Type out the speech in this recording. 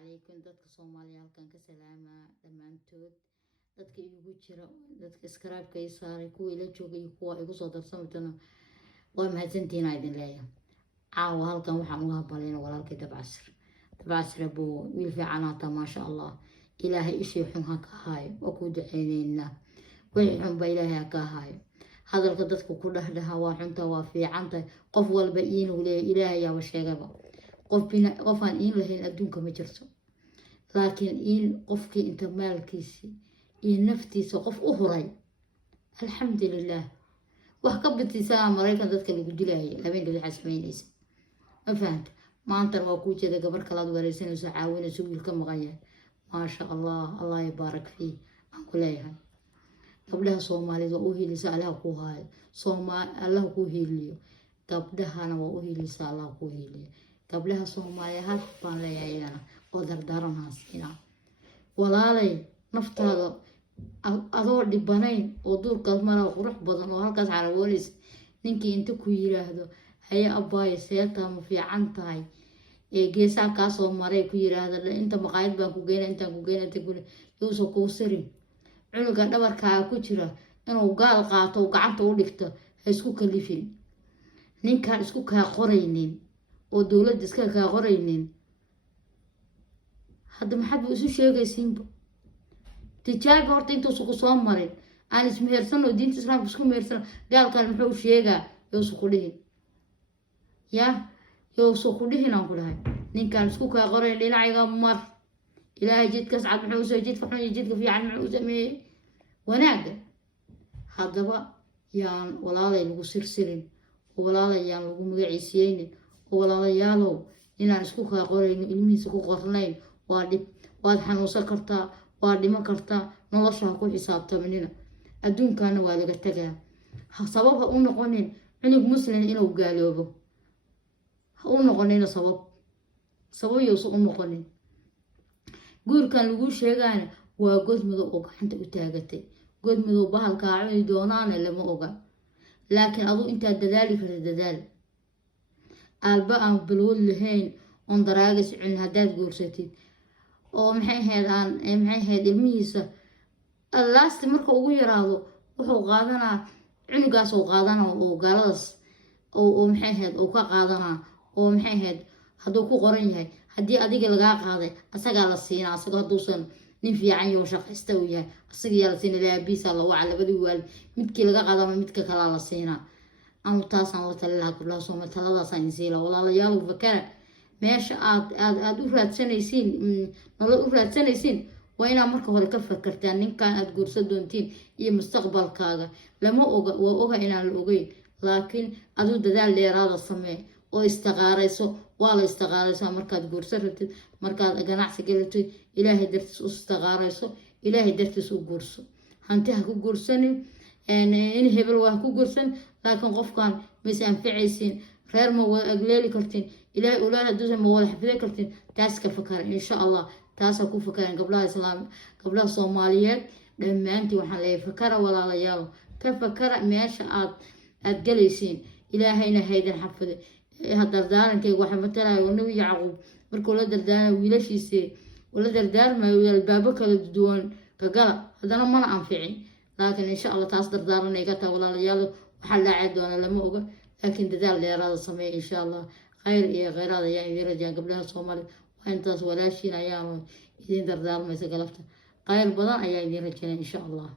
عليكم dadka Soomaaliyeed ka salaama dhamaantood dadka igu jira dadka scribe-ka ay saaray kuwa ila joogay kuwa igu soo darsamaytana waa mahadsantiin idin leeyahay caawa halkan waxaan uga balina walaalkay dabcasir buu wiil fiican aata ma sha Allah ilaahay ishii xun ha ka haayo oo ku duceynayna way xun ba ilaahay ka haayo hadalka dadku ku dhahdhaha waa xunta waa fiicanta qof walba inuu leeyahay ilaahay yaa sheegaba qof aan in lahayn adduunka ma jirto laakiin in qofkii inta maalkiisa iyo naftiisa qof u huray alxamdulillah wax ka bitisaa Mareykan dadka lagu dilaayay habeenkii waxa sameynaysa ma fahanta maanta waa ku jeeda gabar kala wareysanayso caawinayso wiilka maqaya ma sha Allah Allah yabaarak fii aan ku leeyahay gabdhaha Soomaalida oo hilisa Allah ku haayo Allah ku hiliyo gabdhahana waa u hilisa Allah ku hiliyo gabdhaha Soomaaliyeed baan leeyahay oo dardaaranaasina walaalay naftaada adoo dhibanayn oo duurka mara qurux badan oo halkaas carawolis ninkii inta ku yiraahdo haya abaay seeta ma fiican tahay ee geesaa ka soo maray ku yiraahdo inta maqaayad baan ku geeyay inta ku geeyay inta ku soo ku sirin cunuga dhabarka ku jira inuu gaal qaato gacanta u dhigto isku kalifin ninka isku ka qoraynin oo dawladda iska ka qoraynin hadda maxad buu isu sheegaysiinba tijaab horta intuu soo marin aan ismeersan oo diinta islaamka isku meersan gaalkan muxuu sheegaa yoo ku dhihin yoo ku dhihin aan ku dhahay ninkan isku ka qoray dhinacayga mar ilaahay jidkaas cad muxuu soo jidka xun iyo jidka fiican muxuu sameeyay wanaaga haddaba yaan walaalay lagu sirsirin walaalay yaan lagu magaciisiyeen walaalayaalow inaan isku ka qorayno ilmihiisa ku qornayn waa dib waad xanuunsan kartaa waa dhimo kartaa nolosha ku xisaabtaminina adduunkana waa laga tagaa sabab u noqonin cunug muslim inuu gaaloobo ha u noqonin sabab yooso u noqonin guurkan lagu sheegaan waa godmado oo gacanta u taagatay godmado bahalka cuni doonaan lama oga laakiin adu inta dadaali kartid dadaal alba aan bilowd lahayn on daraagis cun hadaad guursatid oo maxay heed ilmihiisa allaasti marka ugu yaraado wuxuu qaadanaa cunugaas oo qaadana oo galadas oo maxay heed oo ka qaadana oo maxay heed haduu ku qoran yahay hadii adiga laga qaaday asaga la siinaa asaga haduusan nin fiican iyo shaqaysta uu yahay asaga yaa la siinaa laabiisa la waa labadii waal midkii laga qaadama midka kala la siinaa ama taasan la talaa kula soo mataladaas aan siila walaalayaal fakara meesha aad u raadsanaysiin nolol u raadsanaysiin waa inaad marka hore ka fakartaan ninkan aad guursan doontiin iyo mustaqbalkaaga lama oga inaan la ogeyn laakiin adu dadaal dheeraad samee oo istaqaarayso waa la istaqaaraysaa markaad guursan rabtid markaad ganacsi galatid ilaahay dartiis u istaqaarayso ilaahay dartiis u guurso hanti ha ku guursanin in hebel waa ku guursan laakiin qofkan miisaan ficaysiin reer ma wada agleeli kartiin ilaahay ulaada duusa ma wada xafida kartiin taas ka fakar insha Allah taas ku fakaran gabdhaha islaam gabdhaha Soomaaliyeed dhamaantii waxaan leeyahay fakara walaalayaal ka fakara meesha aad galaysiin ilaahayna haydan xafida dardaarankeega waxa matalay oo nabi Yacquub markuu la dardaarmay wiilashiisa wala dardaarmay albaabo kala duwan ka gala hadana mana anficin laakiin insha Allah taas dardaaranayga taa walaalayaal waxa la caad doona lama oga laakiin dadaal dheeraad sameey insha Allah khayr iyo khayraad ayaa idin rajaan gabdhaha Soomaaliyeed waa intaas walaashiin ayaan idin dardaarmaysa galabta khayr badan ayaa idin rajaan insha Allah